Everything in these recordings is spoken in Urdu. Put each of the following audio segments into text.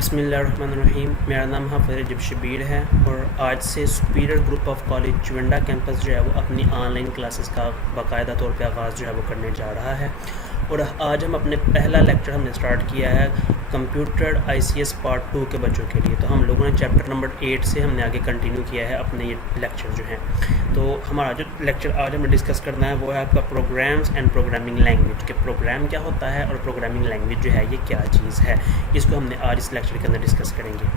بسم اللہ الرحمن الرحیم. میرا نام حافظ رجب شبیر ہے اور آج سے سپیریئر گروپ آف کالج چونڈا کیمپس جو ہے وہ اپنی آن لائن کلاسز کا باقاعدہ طور پہ آغاز جو ہے وہ کرنے جا رہا ہے. اور آج ہم اپنے پہلا لیکچر ہم نے اسٹارٹ کیا ہے computer I C S part 2 کے بچوں کے لیے. تو ہم لوگوں نے چیپٹر نمبر 8 سے ہم نے آگے کنٹینیو کیا ہے اپنے یہ لیکچر جو ہیں. تو ہمارا جو لیکچر آج ہمیں ڈسکس کرنا ہے وہ ہے آپ کا پروگرامز اینڈ پروگرامنگ لینگویج. کہ پروگرام کیا ہوتا ہے اور پروگرامنگ لینگویج جو ہے یہ کیا چیز ہے, اس کو ہم نے آج اس لیکچر کے اندر ڈسکس کریں گے.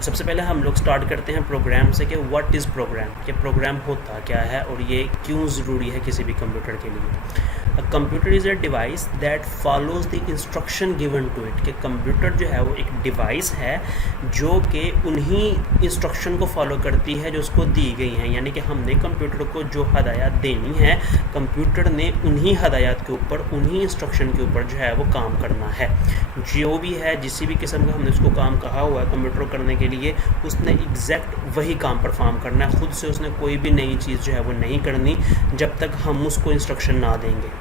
سب سے پہلے ہم لوگ سٹارٹ کرتے ہیں پروگرام سے کہ واٹ از پروگرام, کہ پروگرام ہوتا کیا ہے اور یہ کیوں ضروری ہے کسی بھی کمپیوٹر کے لیے. Computer is a device that follows the instruction given to it. کہ کمپیوٹر جو ہے وہ ایک ڈیوائس ہے جو کہ انہی انسٹرکشن کو فالو کرتی ہے جو اس کو دی گئی ہیں. یعنی کہ ہم نے کمپیوٹر کو جو ہدایات دینی ہیں کمپیوٹر نے انہی ہدایات کے اوپر انہی انسٹرکشن کے اوپر جو ہے وہ کام کرنا ہے. جو بھی ہے جسی بھی قسم کا ہم نے اس کو کام کہا ہوا ہے کمپیوٹر کرنے کے لیے اس نے ایگزیکٹ وہی کام پرفارم کرنا ہے. خود سے اس نے کوئی بھی نئی چیز جو ہے وہ نہیں کرنی جب تک ہم اس کو انسٹرکشن نہ دیں گے.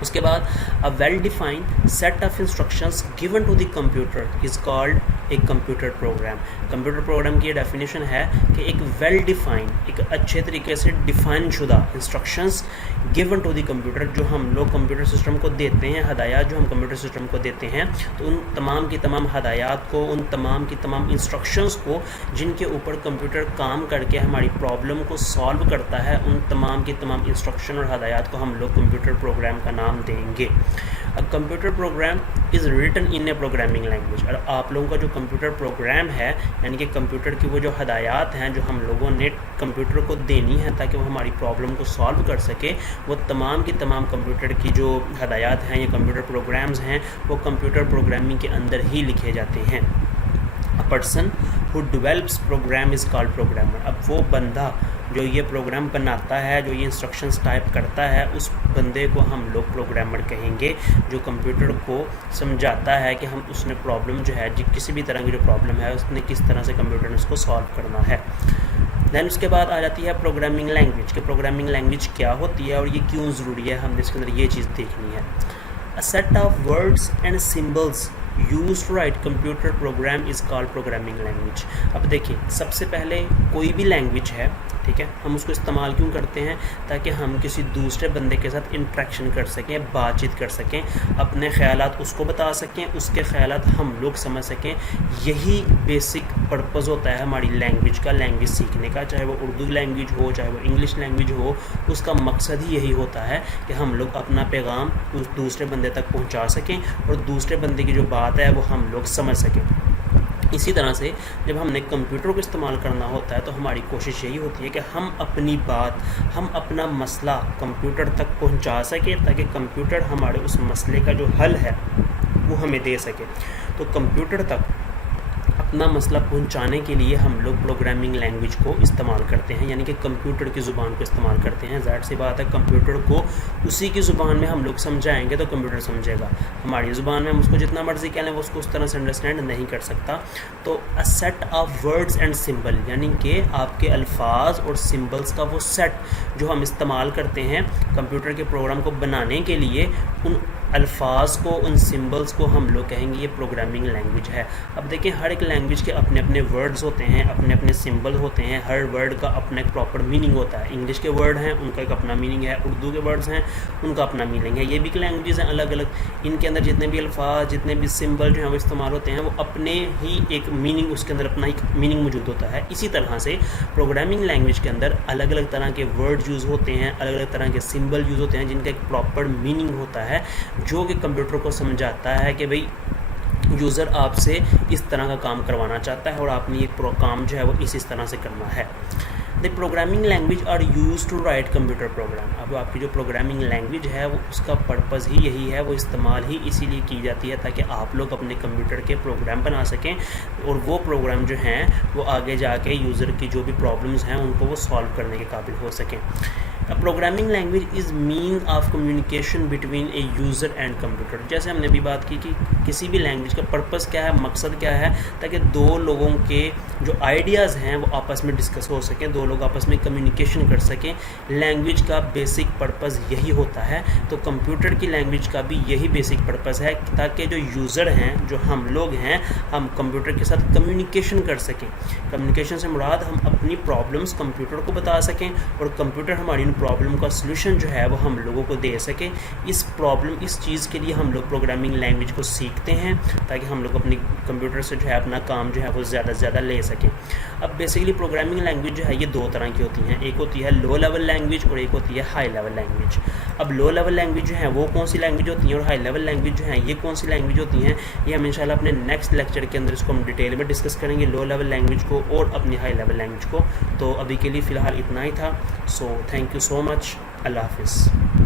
اس کے بعد a well defined set of instructions given to the computer is called a computer program. Computer program کی یہ ڈیفینیشن ہے کہ ایک ویل ڈیفائن, ایک اچھے طریقے سے ڈیفائن شدہ instructions given to the computer, جو ہم لوگ کمپیوٹر سسٹم کو دیتے ہیں, ہدایات جو ہم کمپیوٹر سسٹم کو دیتے ہیں, تو ان تمام کی تمام ہدایات کو, ان تمام کی تمام انسٹرکشنز کو جن کے اوپر کمپیوٹر کام کر کے ہماری پرابلم کو سالو کرتا ہے, ان تمام کی تمام انسٹرکشن اور ہدایات کو ہم لوگ کمپیوٹر پروگرام کا نام دیں گے. Computer program is written in a programming language. اور آپ لوگوں کا جو کمپیوٹر پروگرام ہے یعنی کہ کمپیوٹر کی وہ جو ہدایات ہیں جو ہم لوگوں نے کمپیوٹر کو دینی ہے تاکہ وہ ہماری پرابلم کو سالو کر سکے, وہ تمام کی تمام کمپیوٹر کی جو ہدایات ہیں یا کمپیوٹر پروگرامز ہیں وہ کمپیوٹر پروگرامنگ کے اندر ہی لکھے جاتے ہیں. A person who develops program is called programmer. اب وہ بندہ جو یہ پروگرام بناتا ہے, جو یہ انسٹرکشنز ٹائپ کرتا ہے, اس بندے کو ہم لوگ پروگرامر کہیں گے, جو کمپیوٹر کو سمجھاتا ہے کہ ہم اس نے پرابلم جو ہے کسی بھی طرح کی جو پرابلم ہے اس نے کس طرح سے کمپیوٹر نے اس کو سالو کرنا ہے. دین اس کے بعد آ جاتی ہے پروگرامنگ لینگویج. کہ پروگرامنگ لینگویج کیا ہوتی ہے اور یہ کیوں ضروری ہے, ہم نے اس کے اندر یہ چیز دیکھنی ہے. A set of words and symbols used to write computer program is called programming language. اب دیکھیں سب سے پہلے کوئی بھی لینگویج ہے, ٹھیک ہے, ہم اس کو استعمال کیوں کرتے ہیں تاکہ ہم کسی دوسرے بندے کے ساتھ انٹریکشن کر سکیں, بات چیت کر سکیں, اپنے خیالات اس کو بتا سکیں, اس کے خیالات ہم لوگ سمجھ سکیں. یہی بیسک پرپز ہوتا ہے ہماری لینگویج کا, لینگویج سیکھنے کا, چاہے وہ اردو لینگویج ہو چاہے وہ انگلش لینگویج ہو, اس کا مقصد ہی یہی ہوتا ہے کہ ہم لوگ اپنا پیغام اس دوسرے بندے تک پہنچا سکیں اور دوسرے بندے کی جو بات ہے وہ ہم لوگ سمجھ سکیں. اسی طرح سے جب ہم نے کمپیوٹر کو استعمال کرنا ہوتا ہے تو ہماری کوشش یہی ہوتی ہے کہ ہم اپنی بات, ہم اپنا مسئلہ کمپیوٹر تک پہنچا سکیں تاکہ کمپیوٹر ہمارے اس مسئلے کا جو حل ہے وہ ہمیں دے سکے. تو کمپیوٹر تک اپنا مسئلہ پہنچانے کے لیے ہم لوگ پروگرامنگ لینگویج کو استعمال کرتے ہیں, یعنی کہ کمپیوٹر کی زبان کو استعمال کرتے ہیں. ظاہر سی بات ہے کمپیوٹر کو اسی کی زبان میں ہم لوگ سمجھائیں گے تو کمپیوٹر سمجھے گا. ہماری زبان میں ہم اس کو جتنا مرضی کہہ لیں وہ اس کو اس طرح سے انڈرسٹینڈ نہیں کر سکتا. تو a set of words and symbol یعنی کہ آپ کے الفاظ اور سمبلس کا وہ سیٹ جو ہم استعمال کرتے ہیں کمپیوٹر کے پروگرام کو بنانے کے لیے, ان الفاظ کو, ان سمبلس کو ہم لوگ کہیں گے یہ پروگرامنگ لینگویج ہے. اب دیکھیں ہر ایک لینگویج کے اپنے اپنے ورڈز ہوتے ہیں, اپنے اپنے سمبل ہوتے ہیں, ہر ورڈ کا اپنا ایک پراپر میننگ ہوتا ہے. انگلش کے ورڈ ہیں ان کا ایک اپنا میننگ ہے, اردو کے ورڈز ہیں ان کا اپنا میننگ ہے. یہ بھی لینگویجز ہیں الگ الگ, ان کے اندر جتنے بھی الفاظ جتنے بھی سمبل جو ہیں وہ استعمال ہوتے ہیں وہ اپنے ہی ایک میننگ, اس کے اندر اپنا ایک میننگ موجود ہوتا ہے. اسی طرح سے پروگرامنگ لینگویج کے اندر الگ الگ طرح کے ورڈ یوز ہوتے ہیں, الگ الگ طرح کے سمبل یوز ہوتے ہیں جن کا ایک پراپر میننگ ہوتا ہے جو کہ کمپیوٹر کو سمجھاتا ہے کہ بھئی یوزر آپ سے اس طرح کا کام کروانا چاہتا ہے اور آپ نے یہ کام جو ہے وہ اس طرح سے کرنا ہے. The programming language are use to write computer program. اب آپ کی جو پروگرامنگ لینگویج ہے وہ اس کا پرپز ہی یہی ہے, وہ استعمال ہی اسی لیے کی جاتی ہے تاکہ آپ لوگ اپنے کمپیوٹر کے پروگرام بنا سکیں اور وہ پروگرام جو ہیں وہ آگے جا کے یوزر کی جو بھی پرابلمز ہیں ان کو وہ سالو کرنے کے قابل ہو سکیں. Programming language is mean of communication between a user and computer. جیسے ہم نے ابھی بات کی کہ کسی بھی لینگویج کا پرپس کیا ہے, مقصد کیا ہے, تاکہ دو لوگوں کے جو آئیڈیاز ہیں وہ آپس میں ڈسکس ہو سکیں, دو لوگ آپس میں کمیونیکیشن کر سکیں. لینگویج کا بیسک پرپس یہی ہوتا ہے. تو کمپیوٹر کی لینگویج کا بھی یہی بیسک پرپس ہے, تاکہ جو یوزر ہیں, جو ہم لوگ ہیں, ہم کمپیوٹر کے ساتھ کمیونیکیشن کر سکیں. کمیونیکیشن سے مراد ہم اپنی پرابلمس کمپیوٹر کو بتا سکیں اور کمپیوٹر ہماری ان پرابلم کا سلوشن جو ہے وہ ہم لوگوں کو دے سکیں. اس چیز کے لیے ہم لوگ پروگرامنگ لینگویج کو سیکھتے ہیں, تاکہ ہم لوگ اپنی کمپیوٹر سے جو ہے اپنا کام جو ہے وہ زیادہ سے زیادہ لے سکیں. اب بیسیکلی پروگرامنگ لینگویج جو ہے یہ دو طرح کی ہوتی ہیں, ایک ہوتی ہے لو لیول لینگویج اور ایک ہوتی ہے ہائی لیول لینگویج. اب لو لیول لینگویج جو ہے وہ کون سی لینگویج ہوتی ہیں اور ہائی لیول لینگویج جو ہیں یہ کون سی لینگویج ہوتی ہیں, یہ ہم انشاءاللہ اپنے نیکسٹ لیکچر کے اندر اس کو ہم ڈیٹیل میں ڈسکس کریں گے, لو لیول لینگویج کو اور اپنی ہائی لیول لینگویج کو. تو ابھی کے لیے فی الحال اتنا ہی تھا. سو تھینک یو سو مچ. اللہ حافظ.